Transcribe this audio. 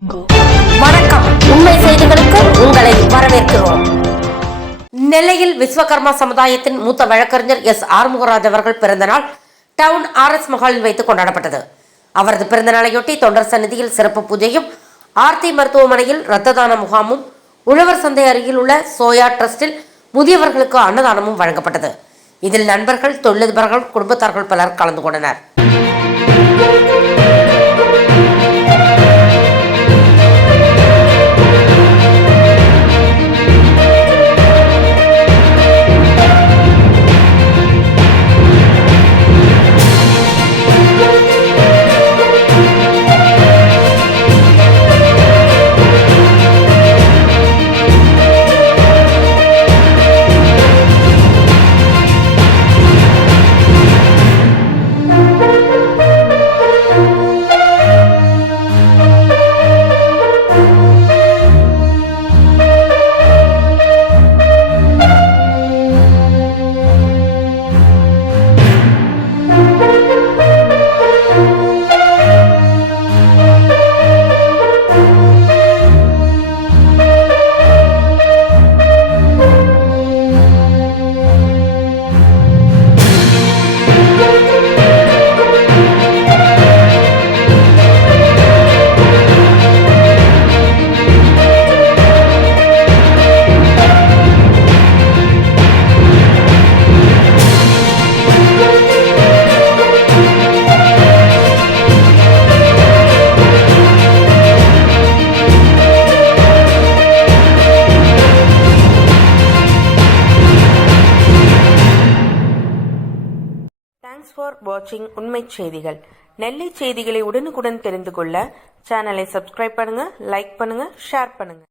வணக்கம். உண்மை செய்திகளுக்கு உங்களை வரவேற்கிறோம். நெல்லையில் விஸ்வகர்மா சமுதாயத்தின் மூத்த வழக்கறிஞர் எஸ் ஆறுமுகராஜ் அவர்கள் பிறந்தநாள் டவுன் RS மஹாலில் வைத்து கொண்டாடப்பட்டது. அவரது பிறந்தநாளையொட்டி தொண்டர் சந்நிதியில் சிறப்பு பூஜையும், ஆர்த்தி மருத்துவமனையில் இரத்த தான முகாமும், உழவர் சந்தை அருகில் உள்ள சோயா டிரஸ்டில் முதியவர்களுக்கு அன்னதானமும் வழங்கப்பட்டது. இதில் நண்பர்கள், தொழிலதிபர்கள், குடும்பத்தார்கள் பலர் கலந்து கொண்டனர். தேங்க்ஸ் ஃபார் வாட்சிங் உண்மை செய்திகள். நெல்லை செய்திகளை உடனுக்குடன் தெரிந்து கொள்ள சேனலை சப்ஸ்கிரைப் பண்ணுங்க, லைக் பண்ணுங்க, ஷேர் பண்ணுங்க.